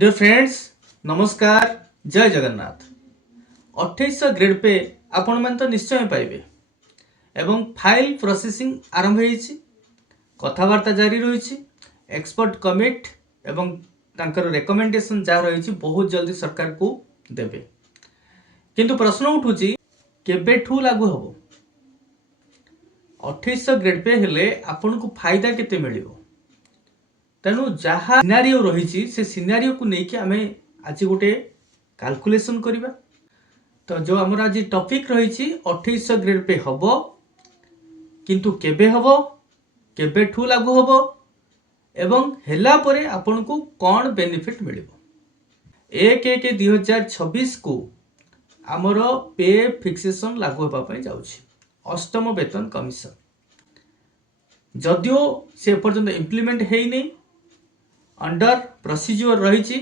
Dear friends, नमस्कार। जय Jagannath. 2800 grade pay आपण मन तो निश्चय पाइबे एवं फाइल प्रोसेसिंग आरंभ होईछि। कथावार्ता जारी रही। एक्सपर्ट कमिट एवं तांकर रेकमेंडेशन जहाँ रही बहुत जल्दी सरकार को देवे। किंतु प्रश्न उठुची केबेठू लागू हम 2800 ग्रेड पे हेले आपन को फायदा केते मिलिबो। तेणु जहाँ सिनारियो रही से सिनारियो को लेकिन आम आज गोटे कैलकुलेशन करवा। तो जो आमर आज टॉपिक रही 2800 ग्रेड पे हम किंतु केबे हम केबेठू लागू हम एवं हेला परे आपन को कौन बेनिफिट मिलिबो। 1/1/2026 को आमर पे फिक्सेशन लागू होगा जाउछि। अष्टम वेतन कमिशन जदियो से पर्यंत इम्प्लीमेंट है नहीं, अंडर प्रोसीजर रही।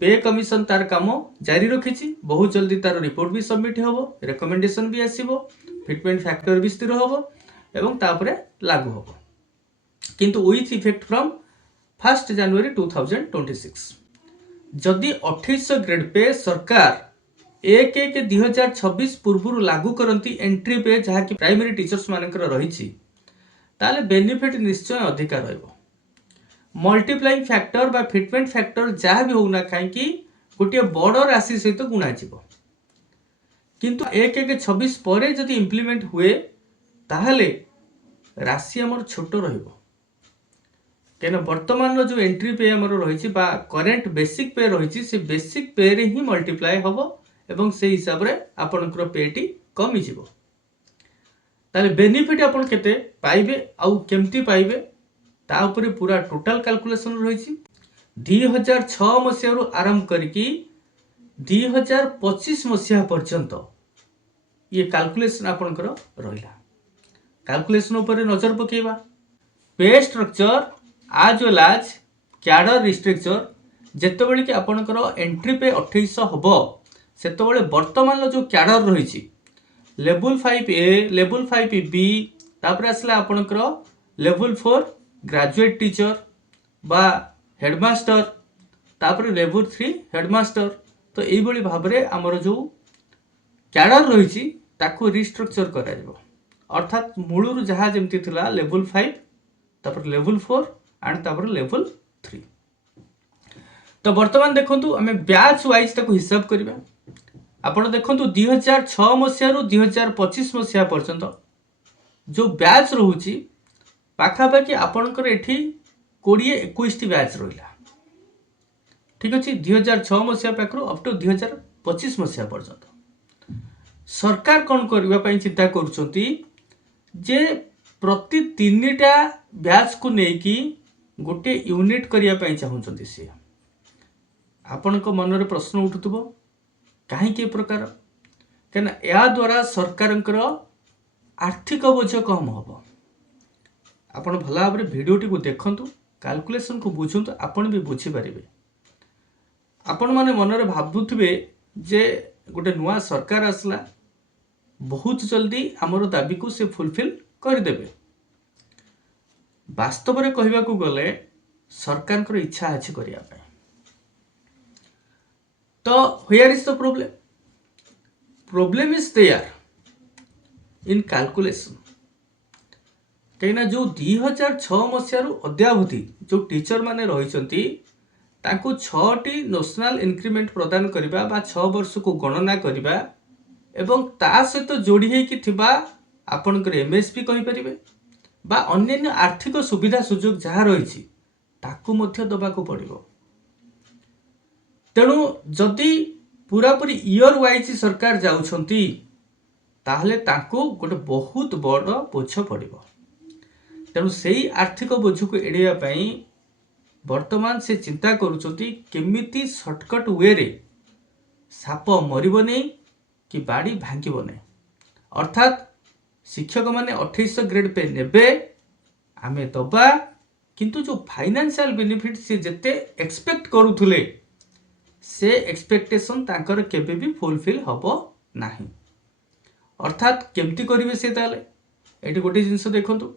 पे कमिशन तार काम जारी रखी। बहुत जल्दी तार रिपोर्ट भी सबमिट हम, रेकमेंडेशन भी आसीबो, फिटमेंट फैक्टर भी स्थिर हम एवं तापरे लागू हम किंतु विथ इफेक्ट फ्रॉम 1 जनवरी 2026। जदि 2800 ग्रेड पे सरकार 1/1/2026 पूर्व लागू करती एंट्री पे जहाँ कि प्राइमरी टीचर्स मानकर रही ताले बेनिफिट निश्चय अधिका रहिबो। मल्टीप्लाइंग फैक्टर बा फिटमेंट फैक्टर जहाँ भी होना कहीं गोटे बड़ राशि सहित गुणा किंतु 1/1/26 पर जदि इम्प्लीमेंट हुए ताहले राशि आमर छोट रहिबो। कहीं वर्तमान जो एंट्री पे आमर रही करेंट बेसिक पे रही से बेसिक पे रे ही मल्टीप्लाई हम एवं से हिसाब रे आपनकर पेटी कमी जीवो। ताले बेनिफिट आपन केते पाइबे आउ केमती पाइबे ता उपरे पूरा टोटल कैलकुलेशन रही। 2006 मसीह आरंभ करके 2025 मसीहा पर्यंत ये कैलकुलेशन आपनकर रहिला। कैलकुलेशन उपरे नजर पकेबा। पे स्ट्रक्चर आज वेल आज कैडर रिस्ट्रक्चर जेतेबेले कि आपनकर एंट्री पे 2800 हबो सेतेबेले वर्तमान जो कैडर रही लेवल 5A लेवल 5B तापर आसला आपनकर लेवल 4 ग्रेजुएट टीचर बा हेडमास्टर तापर लेवल 3 हेडमास्टर। तो यही भाव में आमर जो कैडर रही ताकू रिस्ट्रक्चर करा जिवो। अर्थात मूलर जहाँ जमती थिला लेवल 5 तापर लेवल 4 एंड तापर लेवल 3। तो वर्तमान देखंतु आमे बैच वाइज ताकू हिसाब करबा। आपण देखंतु 2006 मसीह रु 2025 मसीहा पर्यंत जो बैच रहुची पाखापाखि आपणकर एठी 20-21 बैच रहिला। ठीक अछि। 2006 मसीहा पाखरु अप टू 2025 मसीहा पर्यंत सरकार कौन करबा पई चिंता करूछंती जे प्रति 3टा बैच को नेकी गोटे यूनिट करिया पई चाहुछंती। से आपनको मन रे प्रश्न उठुतबो कहीं के प्रकार कहना या द्वारा सरकारंकर आर्थिक बोझ कम हम। आपण भल भाव भिडियोटी को देखंतु, कैलकुलेशन को बुझंतु, आपण भी बुझी पारिबे। आपण माने मन रे भाबुथिबे जे गोटे नुआ सरकार आसला बहुत जल्दी हमर दाबी को से फुलफिल कर देबे। वास्तव में कहबा को गले सरकार इच्छा अछि करिया पय। तो here is the problem. Problem is there in calculation. कहीं जो 2006 मसीह अद्यावधि जो टीचर माने रही ताकू 6टी नेशनल इंक्रीमेंट प्रदान करबा बा 6 वर्ष को गणना करबा एवं ता सहित जोड़ी होइकि थिबा आपनकर एमएसपी कहि परिबे बा अन्य आर्थिक सुविधा सुयोग जहाँ रही ताकू मध्य दबा को पड़िबो। तेणु जदि पूरा पूरी ईयर वाइज सरकार जाउछंती ताहले ताकू गोटे बहुत बड़ बोझ पड़िबो। तेणु सेही आर्थिक बोझ को एड़िया पई वर्तमान से चिंता करूछंती केमिति शॉर्टकट वे रे साप मरिबो नहीं कि बाड़ी भांगिबो नहीं। अर्थात शिक्षक माने 2800 ग्रेड पे नेबे आमे दबा किंतु जो फाइनेंशियल बेनिफिट से जेते एक्सपेक्ट करूथुले से एक्सपेक्टेशन तांकर केबे भी फुलफिल हबो नाही। अर्थात केमती करिवे से ताले एटी गोटे जिंस देखंतु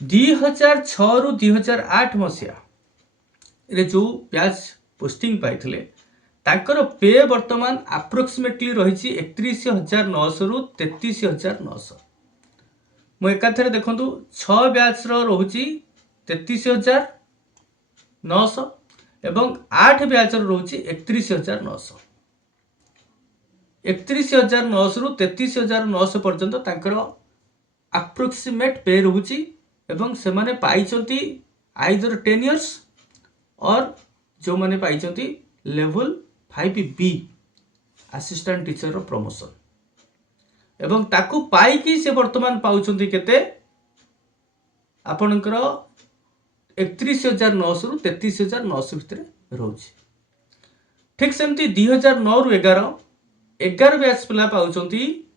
2006 रु 2008 मसीहा रे जो ब्याज पोस्टिंग पाइथिले ताकर पे वर्तमान अप्रोक्सीमेटली रही 31,900 रु 33,900। मु एकाथरे देखंतु 6 बैच रो रहूची 33,900 एवं 8 बैच रो रहूची 31,900। 31,900 रु 33,900 पर्यंत ताकर अप्रोक्सीमेट पे रहूची एवं से माने पाइचंती आइदर 10 इयर्स और जो माने पाइचंती लेवल 5B असिस्टेंट टीचर रो प्रमोशन एवं ताकू पाई कि से वर्तमान पाउचंती केते आपनकर 31,900 रु 33,900 भितर रहूची। ठीक सेमती 2009 रु 11 बैच पिला पाउचंती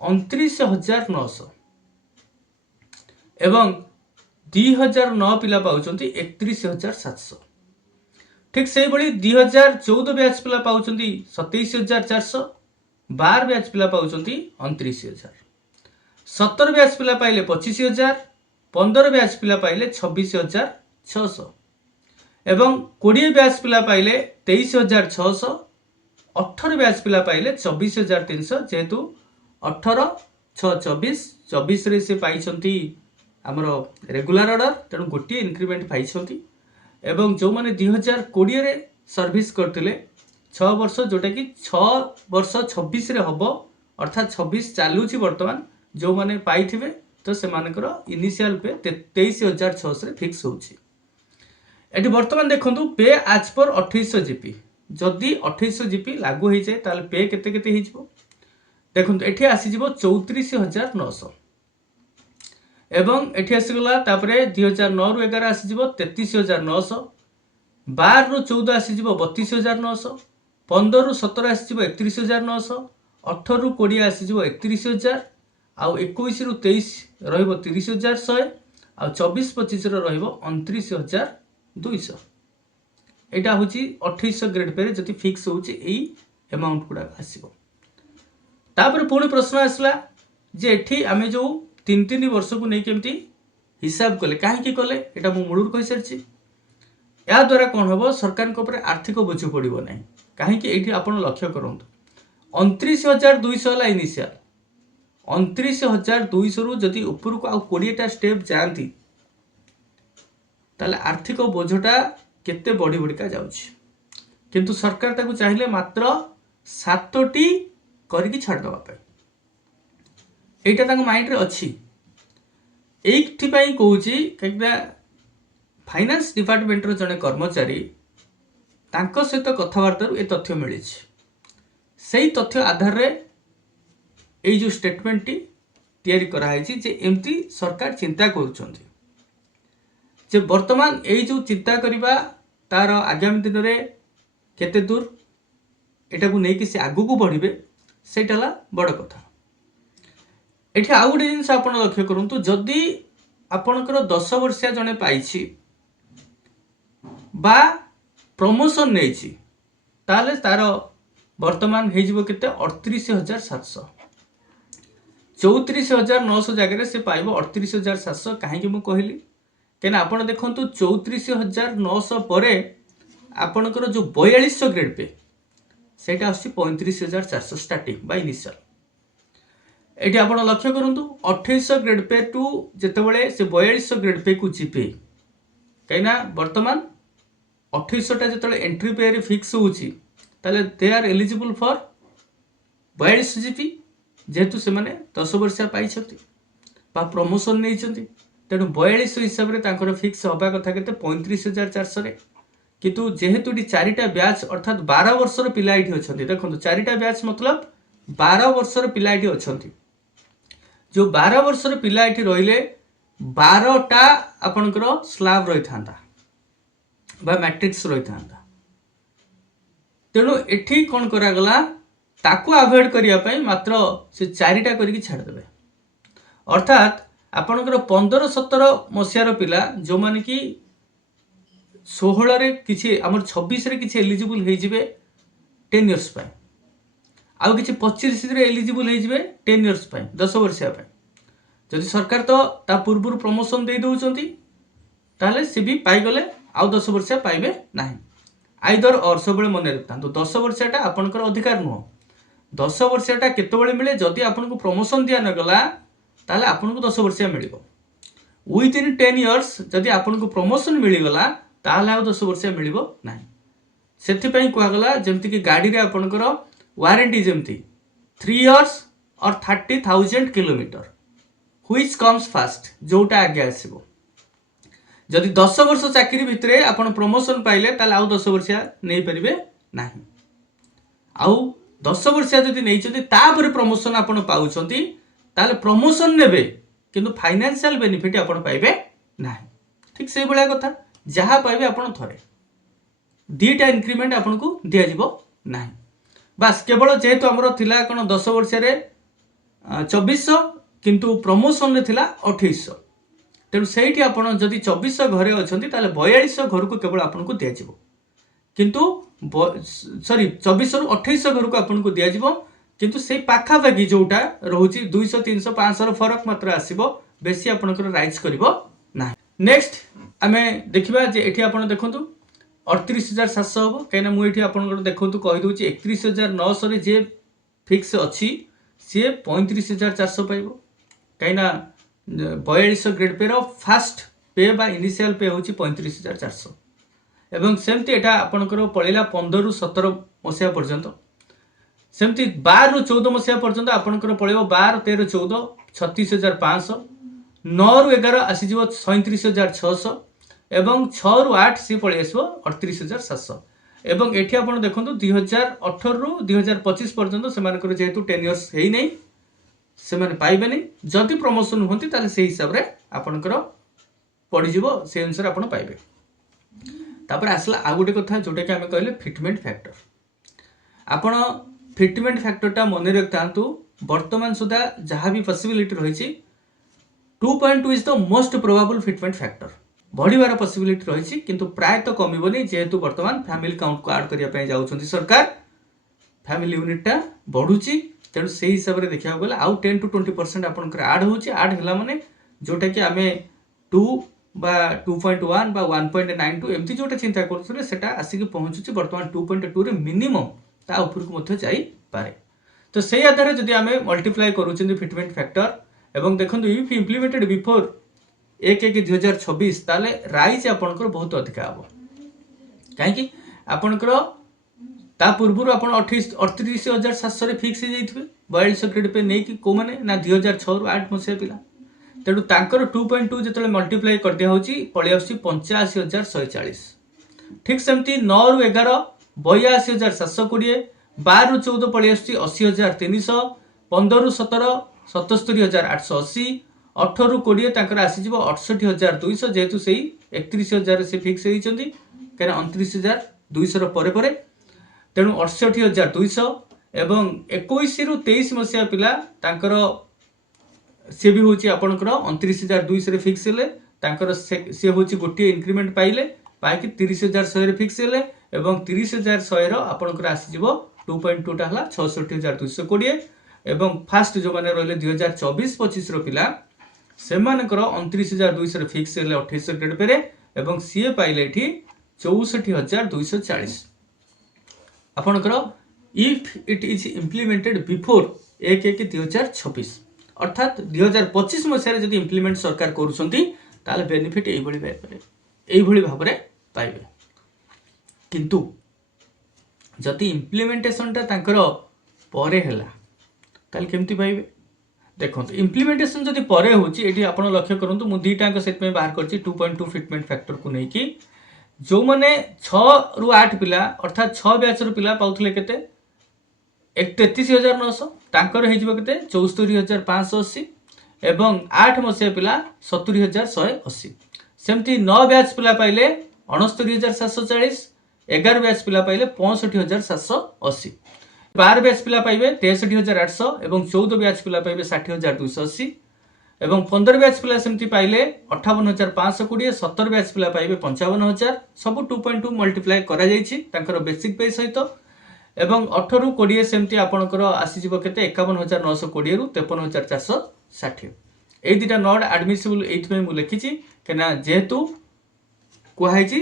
29,900 एवं 2009 पिला पाउचंती 31,700। ठीक से बड़ी 2014 बैच पिला पाउचंती 27,400, 12 बैच पिला पाउचंती 29,000, 17 बैच पिला पाइले 25,000, 15 बैच पिला पाइले 26,600 एवं 20 बैच पिला पाइले 23,600, 18 बैच पिला पाइले 24,300 जेहेतु 18 6 24 24 रे से पाइछंती हमर रेगुलर ऑर्डर तेणु गोटे इंक्रीमेंट पाइछंती एवं जो माने 2020 रे सर्विस करथिले 6 वर्ष जोटा कि 6 वर्ष 26 रे हबो अर्थात 26 चालूची वर्तमान जो माने पाइथिबे तो से मानकर इनिशियल पे 23,600 रे फिक्स होउची। एटी वर्तमान देखंतु पे आज पर 2800 जीपी जदि 2800 जीपी लागू हो जाए ताले पे केते केते हिजबो देखंतु एठी आसी जिवो 34,900 एवं एठी आसी गला तापरे 2009 रु 11 आसी जिवो 33,900, 12 रु 14 आसी जिवो 32,900, 15 रु 17 आसी जिवो 31,900, 18 रु 20 आसी जिवो 31,000 आउ 21 रु 23 रहइबो 30,100 आउ 24 25 रो रहइबो 29,200। एटा होची 2800 ग्रेड पे जति फिक्स होची एई अमाउंट गुडा आसीबो। तापर पुणी प्रश्न आसला जे एठी आमे जो 3 वर्ष को नहीं केमती हिसाब कले कहीं कले एटा मु मूलर कहि सरछि या द्वारा कौन हम सरकार को आर्थिक बोझ पड़ो ना कहीं ये आप लक्ष्य करूँ 29,200 इनिशियल 29,200 रु जदि ऊपर को आउ 20टा स्टेप जाती ताले आर्थिक बोझटा केते बढ़ी बढ़िका जाउछि किंतु सरकार ताकू चाहिए मात्र 7टी करके छाड़देवा पे एटा तांको माइंड रे अछि एइथि पई कहूची कहिबा फाइनेंस डिपार्टमेंट रो जने कर्मचारी तांको सहित कथबार्ता ए तथ्य मिली से तथ्य आधार रे एई जो स्टेटमेंट टी तैयारी करा है जे एमती सरकार चिंता करूछंती जे वर्तमान एई जो चिंता करिबा तार आगामी दिन रे केते दूर एटा को नै कि से आगु को बढ़िबे सेटाला बड़ कथा। एठी आउ गोटे जिनिस आपण लक्ष्य करंतु जदि आपणकर 10 वर्षिया जने पाइछि बा प्रमोशन नेछि ताले तार वर्तमान हे जिवो केते 38,700 34,900 जगह से पाइबो 38,700 काहे कि मु कहली केना आपण देखंतु 34,900 परे आपणकर जो 4200 ग्रेड पे सेटा आसी 35,400 स्टार्टिंग बाय इनिशियल एटी आपण लक्ष्य करंतु 2800 ग्रेड पे टू जेतेबेले से 4200 ग्रेड पे को जीपे कहिना वर्तमान 2800 टा जेतेबेले एंट्री पे रे फिक्स होउची ताले they are eligible for 4200 GP जेतु से माने 10 वर्ष पाई छथि बा प्रमोशन नै छथि तेनु 4200 हिसाब रे तांकर फिक्स होबा कथा केते 35,400 रे किंतु जेहेतु डी 4टा बैच अर्थात 12 वर्षर पिला इठी अछथि देखंतु 4टा बैच मतलब 12 वर्षर पिला इठी अछथि जो 12 वर्षर पिला इठी रहिले 12टा आपनकर स्लैब रहि थांता बा मैट्रिक्स रहि थांता तेनु एठी कोन करा गला ताकू अवॉइड करिया पई मात्र से 4टा करिकि छाड़ देबे अर्थात आपनकर 15-17 मसियार पिला जो माने कि 16 रे किछि हमर 26 रे किछि एलिजिबल हे जिवे 10 इयर्स पय आउ किछि 25 रे एलिजिबल हे जिवे 10 इयर्स पय 10 वर्षिया पय जदि सरकार तो ता पूर्व प्रमोशन दे दउचंती ताले से भी पाई गले आउ 10 वर्षिया पाइबे नाही आइदर और सब मन रखता 10 वर्षटा आपंकर अधिकार नुह 10 वर्षटा केतबेले मिले जदि आपको प्रमोशन दिया नगला ताले आपको 10 वर्षिया मिल विथ इन 10 इयर्स जदि आपको प्रमोशन मिलगला ताले 10 वर्षिया मिल ना से कहगला जमती कि गाड़ी रे आपंकर वारंटी जमती 3 इयर्स और 30,000 किलोमीटर व्हिच कम्स फास्ट जोटा आगे आसो जदि 10 वर्ष चाकरी भितर आप प्रमोशन पाइले ताले आउ 10 वर्षिया नहीं पारे ना आउ 10 वर्षिया जदि नहीं तापर प्रमोशन आप ताले प्रमोशन नेबे किंतु फाइनेंशियल बेनिफिट आप पाइबे ना ठीक से भाया कथा जहाँ पाइबे आप थरे दीटा इंक्रीमेंट आपको दि ना बास केवल जेहेतु आमर थिला कौन 10 वर्ष 2400 किंतु प्रमोशन रे थिला 2800 तेणु से जदि 2400 घरे अच्छा 4200 घर को केवल आपको दिज्व किंतु सॉरी 2400 रु 2800 घर को आपको दिज्व किंतु से पाखापाखि जोटा रोचे 200 300 500 फरक मात्र आसो बेसी आपंकर राइज कर नेक्स्ट आम देखा ये आप देखूँ 38,700 हम कहीं मुझे आप देखूँ कहीदे 31,900 जे फिक्स अच्छी सी 35,400 पाइब कहीं 4200 ग्रेड पे फास्ट पे बा इनिशियल पे हूँ 35,400 एवं सेमती एटा आपंकर पड़ेगा 15 ରୁ 17 मसीहा पर्यंत सेमती 12 ରୁ 14 मसीहा पर्यंत आपंकर पड़ेगा 12 13 14 36,500 9 ରୁ 11 आसीज 37,600 एवं 6 ରୁ 8 सी पलि आस 38,700 एवं एठी आप देखो 2018 ରୁ 2025 पर्यंत से जेहेतु 10 इयर्स है नहीं से पाइबे नहीं जदि प्रमोशन होती से हिसाब से आपंकर पड़ज से अनुसार आप पाइबे तापर आसला आ गोटे कथा जोटा कि आम कहले फिटमेंट फैक्टर आपण फिटमेंट फैक्टरटा मन रखता वर्तमान सुधा जहाँ भी पॉसिबिलिटी रही 2.2 is the most probable fitment factor बढ़िबार पॉसिबिलिटी रही किंतु प्रायतः कमिबनी जेहेतु वर्तमान फैमिली काउंट को ऐड करने जाउछंती सरकार फैमिली यूनिटा बढ़ुची तेणु से हिसाब से देखा गला आउ 10 to 20% आपंकर आड हो माने जोटा कि आम 2 बा 2.1 बा 1.92 एमती जोटा चिंता करते सेटा आसिक पहुँचुची बर्तमान 2.2 रे मिनिमम ता ऊपर को मध्य जाई पारे तो से आधार जदि आम मल्टीप्लाई करूँ फिटमेंट फैक्टर एवं देखो इफ इम्प्लीमेंटेड बिफोर 1/1/2026 ताले राइज आपंकर बहुत अधिका हम कहीं आपंकर ता पूर्व आप 38,700 फिक्स हो जाइए 4200 ग्रेड पे नहीं कि कौ मैंने ना 2006 ରୁ 8 मसीहा पिला तेणु तांकर 2.2 जो मल्टीप्लाई कर दिया पलि आस 85,140 ठीक सेमती 9 ରୁ 11 82,720 12 ରୁ 14 पलि आस 80,300 15 ରୁ 17 77,880 18 ରୁ 20 आसीज 68,200 जेहेतु से 31,000 से फिक्स होती कहीं 29,200 पर तेणु 68,200 एवं 21 ରୁ 23 मसीहा पिला तांकर सी भी हूँ आपंकर 29,200 फिक्स हेले सी हूँ गोटे इनक्रीमेंट पाइले पाई 30,100 फिक्स हेले एवं 30,100 आपंकर आसीज 2.2 टा 66,220 एवं फास्ट जो मैंने रही 2024-25 पिला से 29,200 फिक्स हेले 2800 ग्रेड पे एवं सी पाइले 64,240 आपणकर if it is implemented before 1/1/2026 अर्थात 2025 मसीह जब इम्प्लीमेंट सरकार करुँच बेनिफिट यही भाव में पाइबे किंतु जदि इम्प्लीमेंटेशनटा परे हैला ताल केमती पाइबे देखो इम्प्लीमेंटेशन जदि परे होची एठी आपण लक्ष्य करंतु मु दीटांक सेट में बाहर करछि 2.2 फिटमेंट फैक्टर को नहीं कि जो मैंने 6 ରୁ 8 पिला अर्थात 6 बैच पिला पाउथले केते 33,900 तांकर हेजिबो केते 74,580 एवं 8 मसीहा पिला 70,180 सेमती 9 बैच पिला पाइले 69,740 11 बैच पिला पाइले 65,780 12 बैच पिला पाइबे 63,800 एवं 14 बैच पिला पाइबे 60,280 एवं 15 बैच पिला सेमती पाइले 58,520 17 बैच पिला पाइबे 55,000 सब 2.2 मल्टीप्लाई करा जाइछि तांकर बेसिक पे सहित एवं 18 ରୁ 20 सेमती आपणकर आसीजिबो केते 51,920 ରୁ 53,460 एई दिटा नॉट एडमिसिबल एथि में मु लिखिछि केना जेहेतु कुहाइछि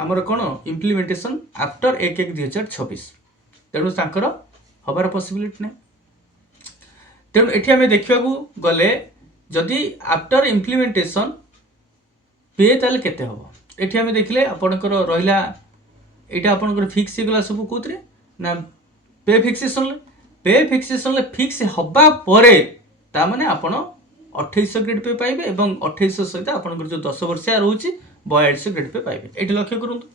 आमर कौन इम्प्लीमेंटेशन आफ्टर 1/1/2026 तेणु तांकर हबार पॉसिबिलिटी नहीं। तेणु एठी आमे देखिबा गले जदि आफ्टर इम्प्लीमेंटेशन पे ताले केते हबो एठी आमे देखले आपनकर रहिला एटा आपनकर फिक्स हेगला सब कोतरे ना पे फिक्सेशन ले फिक्स हबा परे ता माने आपण 2800 ग्रेड पे पाइबे एवं 2800 सहित आपनकर जो 10 वर्षिया रहउची 4200 ग्रेड पे पाइबे। एठी लक्ष्य करंतु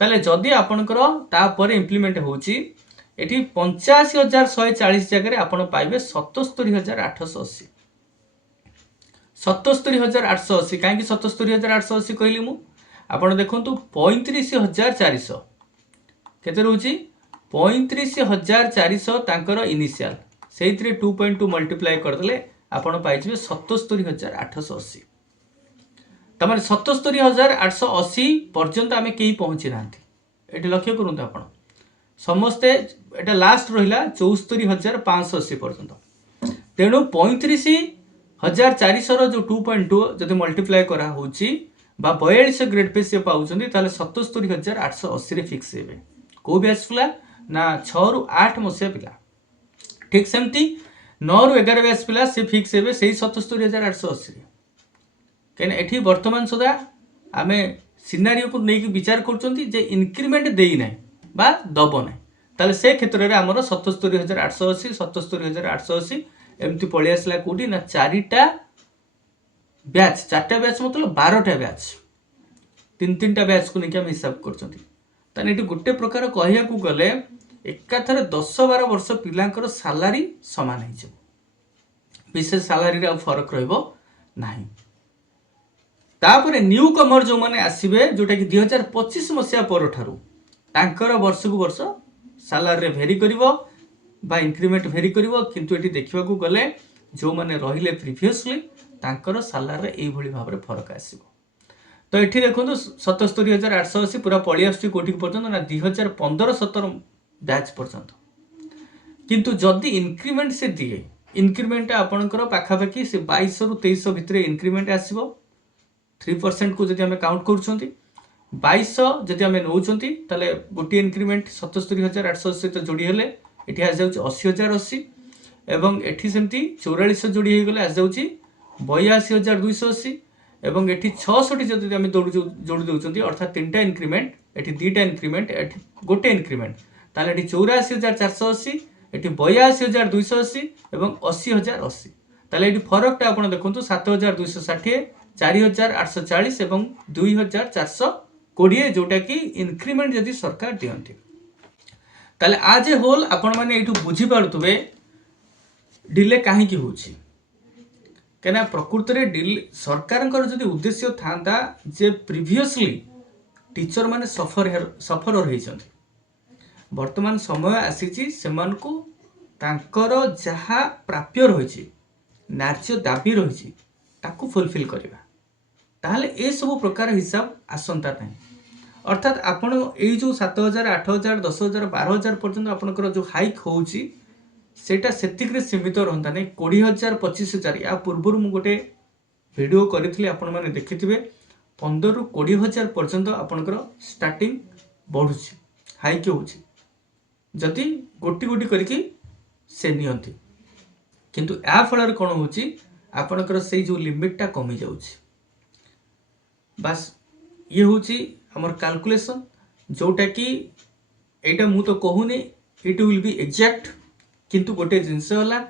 ताले जदि आपनकर ता परे इम्प्लीमेंट होउची एठी 85140 जगह आपण पाइबे 77880 77880 कहीं 77880 कहली मु आपण देखंतु 35400 केते रहउची 35400 तांकर इनिशियल सेइत्रे 2.2 मल्टीप्लाई कर देले आपण पाइबे 77880 तमारे 77880 पर्यंत आमे केही पहुंची नांती एठी लक्ष्य करूंत आपण समस्ते एटा लास्ट रहिला 74580 पर्यंत तेणु 35400 रो जो 2.2 जदि मल्टीप्लाई करा होची बा 4200 ग्रेड पे से पाउचंदी ताले 77880 रे फिक्स हेबे को बैच पिला ना 6 रु 8 मसिया पिला ठीक सेमती 9 रु 11 बैच पिला से फिक्स हेबे सेही 77880 रे केन एठी वर्तमान सुधा आमे सिनारियो को नेकी विचार करचंती जे इंक्रीमेंट देई नै बा दबो नै ताले से क्षेत्र रे हमर 77880 77880 एमती पळि आसला कोठी ना चारटा बैच मतलब 12टा बैच तीन टा बैच को नेकी हम हिसाब करचंती ताने एठी गुटे प्रकार कहिया को गले एकाथरे 10-12 वर्ष पिलांकर सैलरी समान है जो विशेष सैलरी रे फरक रहबो नाही। तापर न्यू कमर जो माने आसीबे जोटा कि 2025 मसिया पर ठारू तांकर वर्ष को वर्ष सैलरी रे भेरी करिवो बा इंक्रीमेंट भेरी करिवो किंतु एठी देखिबा को गले जो माने रहिले प्रीवियसली तांकर सैलरी रे एई भली भाबरे फरक आसीबो। तो एठी देखंतु 77880 पूरा पळि आसी कोठी पर्यंत ना 2015-17 बैच पर्यंत किंतु जदि इंक्रीमेंट से दिए इंक्रीमेंट आपनकर पाखा पाखी से 2200 रु 2300 भितरे इंक्रीमेंट आसीबो 3% को जदि हमें काउंट करूछंती 2200 जदि हमें नौछंती ताले गोटी इंक्रीमेंट 77880 सहित जोड़ी हेले एठी आ जाउची 80080 एवं एठी सेमती 4400 जोड़ी हे गले आ जाउची 82280 एवं एठी 600 जदि हमें जोड़ी दउछंती अर्थात तीनटा इंक्रीमेंट एठी दुईटा इंक्रीमेंट एठी गोटे इंक्रीमेंट ताले एठी 84480 एठी 82280 एवं 80080 ताले एठी फरक ता आपण देखंतु 7260 4840 एवं 2420 जोटा कि इंक्रीमेंट जदि सरकार दियंती ताले आज ए होल आपण माने एठु बुझी पारुतबे डिले काहे की होची केना प्रकृति रे डिले सरकारनकर जदि उद्देश्य थांता जे प्रीवियसली टीचर माने सफर रहिसंती वर्तमान समय आसीची सेमान को तांकर जहा प्राप्य रहिची नार्य दाबी रहिची ताकू फुलफिल करिबा ताहले ए सब प्रकार हिसाब आसंता नहीं अर्थात आपण ए जो 7000 8000 10000 12000 पर्यंत आपनकर जो हाइक होउची सेटा सेतिकरे सीमित रहंता नहीं 20000 25000 या पूर्व मु गोटे वीडियो करिथली आपण माने देखिथिबे 15 रु 20000 पर्यंत आपनकर स्टार्टिंग बढ़ुची हाइक होउची जदि गोटी गोटी करके से नियंती किंतु या फल कौन होची आपनकर से जो लिमिटा कमी जाउची बस ये होची हमर कैलकुलेशन जोटा कि एटा मु तो कहूनी इट विल बी एग्जैक्ट किंतु गोटे जिनस होला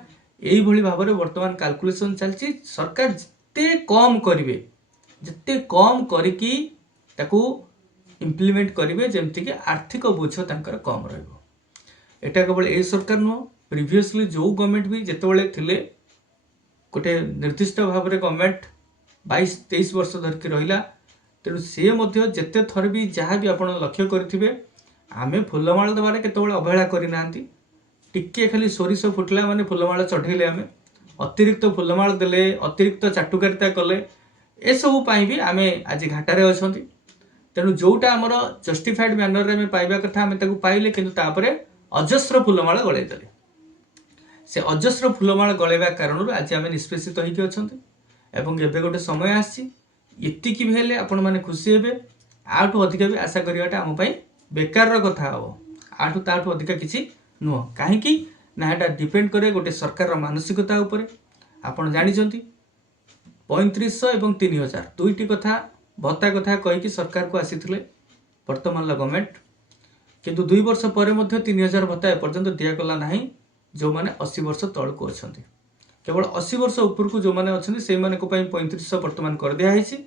एई भली भाबरे वर्तमान कैलकुलेशन चलची सरकार जते कम करिवे जते कम करिकी ताकू इंप्लीमेंट करिवे जेमति कि आर्थिक बोझ तांकर कम रहबो एटा केवल ए सरकार नो प्रीवियसली जो गवर्नमेंट भी जेतेबेले थिले गोटे निर्दिष्ट भाव में गवर्नमेंट 22-23 वर्ष धरकी रहिला तेणु सी मध्य जेते थर भी जहाँ भी आपण लक्ष्य करेंगे आमे फुलमाल देवार केतबेले अवहेला करना टिके खाली सोरिष फुटला माने फुलमाल चढ़ेले आमे अतिरिक्त फुलमाल देले अतिरिक्त चाटुकारिता कले ए सब पाई भी आमे आज घाटारे अछंती तेणु जोटा आमर जस्टिफाइड मैनर रे पाइबा कथा आमे ताकू पाइले किंतु तापरे अजस्र फुलमाल गले देले से अजस्र फुलमाल गलेबा कारण आज आमे निष्पेषित होइके अछंती एवं एबे गोटे समय आसी एतिकी भी हेले आपण माने खुशी हेबे आठू अधिक भी आशा करवाटा आम बेकार कथा हम आठू ताठू अधिक किसी नुह कहीं ना यहाँ डिपेंड करे गोटे सरकार मानसिकता उपर आपण जानते 3500 और 3000 दुईटी कथा भत्ता कथा कहीकि सरकार को आसी वर्तमान गवर्नमेंट किंतु 2 वर्ष पर 3000 भत्ता एपर्यंत दिगला ना जो मैंने 80 वर्ष तल को अच्छा केवल 80 वर्ष उपरकू जो मैंने अच्छा से 3500 बर्तमान कर दिखाई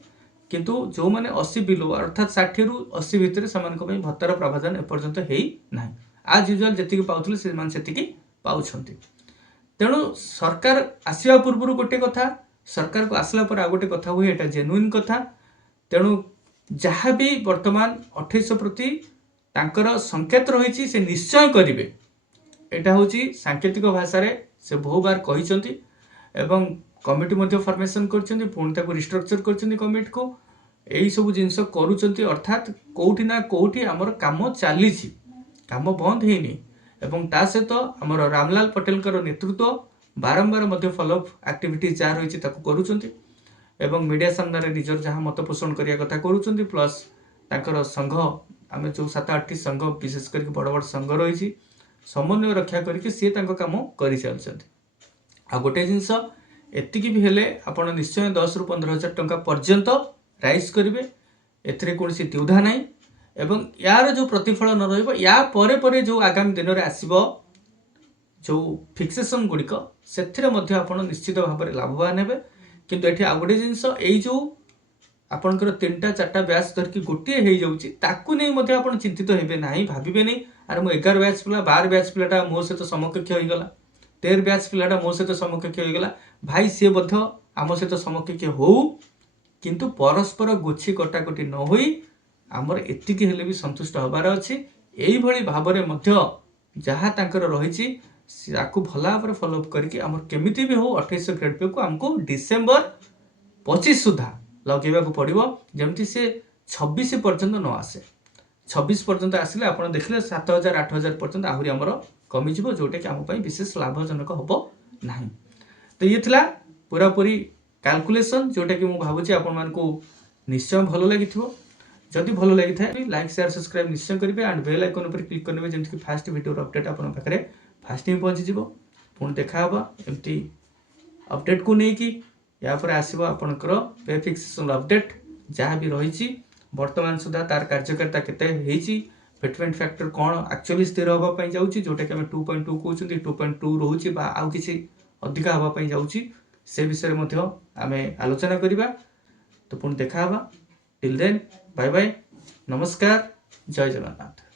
किंतु जो मैंने 80 बिलो अर्थात 60 रु 80 भितर से भत्तार प्रावधान एपर्यंत है आज यूजुआल जी पाते से पाँच तेणु सरकार आसवा पूर्व गोटे कथा सरकार को आसला पर आ गोटे कथा हुए यहाँ जेन्युइन कथा तेणु जहाँ भी वर्तमान 2800 प्रति तांकर संकेत रही से निश्चय करेंगे यहाँ हूँ सांकेतिक भाषा से बहु बार कहते एवं कमिटी फॉर्मेशन कर रिस्ट्रक्चर कर कमिटी को यही सब जिनस करुँच अर्थात कौटी ना कौटी आमर काम चली काम बंद होनी एवं ता सहित आमर रामलाल पटेल नेतृत्व बारंबार फॉलोअप एक्टिविटीज जहाँ रही करुँच एवं मीडिया सामने निजर जहाँ मत पोषण करने कथा करुँच प्लस तांकर संघ आम जो 7-8 संघ विशेषकर बड़ बड़ संघ रही समन्वय रक्षा करके सी कम कर चलते आ गोटे जिनस एतिकी भी हेले आपण निश्चय 10 ରୁ 15,000 टंका पर्यंत राइज करेंगे एथिरे कोनोसी द्विधा नहीं एवं यार जो प्रतिफलन रहिबो या परे परे जो आगामी दिन में आसीबो जो फिक्सेशन गुड़िक से निश्चित भाव में लाभवान हे किंतु एठी आ गोटे जिनस एई जो आपणकर 3-4टा बैच धरकी गोटे हो जाऊँगी ताकू नहीं आप चिंतित हेबे नहीं भाविबे नहीं अरे मु 11 बैच पिला 12 बैच पिलाटा मो सहित समकक्ष होगला 13 बैच पिलाटा मो सहित समकक्ष होगला भाई सी आम सहित समकक्ष हो किंतु परस्पर गुच्छी कटाकटी न होई आमर एतिकी हेले भी संतुष्ट हबार अच्छी यही भाव में जहाँ तांकर रही भल भाव फॉलोअप करके आमर केमिति भी हो 2800 ग्रेड पे को आमको डिसेम्बर 25 सुधा लगेगा पड़ो जमती से 26 पर्यंत न आसे 26 पर्यंत आसिले आप देखले 7,000-8,000 पर्यंत आहरी आमर कमिज जोटा कि आम विशेष लाभजनक हम ना तो ये थिला पूरा पूरी कैलकुलेशन जोटा कि मुझे भावुँ आपण को निश्चय भल लगी जदि भल लगी था लाइक शेयर सब्सक्राइब निश्चय करेंगे एंड बेल आइकन पर क्लिक करेंगे जमीन कि फास्ट वीडियो अपडेट आपन पाखे फास्ट ही पहुँची पुणी देखा एमती अपडेट को लेकिन या पर आसो आपणकर पे फिक्सेशन अपडेट जहाँ भी रही वर्तमान सुधा तार कार्यकारिता केते फिटमेंट फैक्टर कौन एक्चुअली स्थिर हाँपाई जाऊँगी जोटा कि 2.2 कहते 2.2 रोचे आउ कि अधिका हाँपाई जाऊँगी से विषय में आम आलोचना करवा तो पुणी देखा टिल देन बाय बाय नमस्कार जय जगन्नाथ।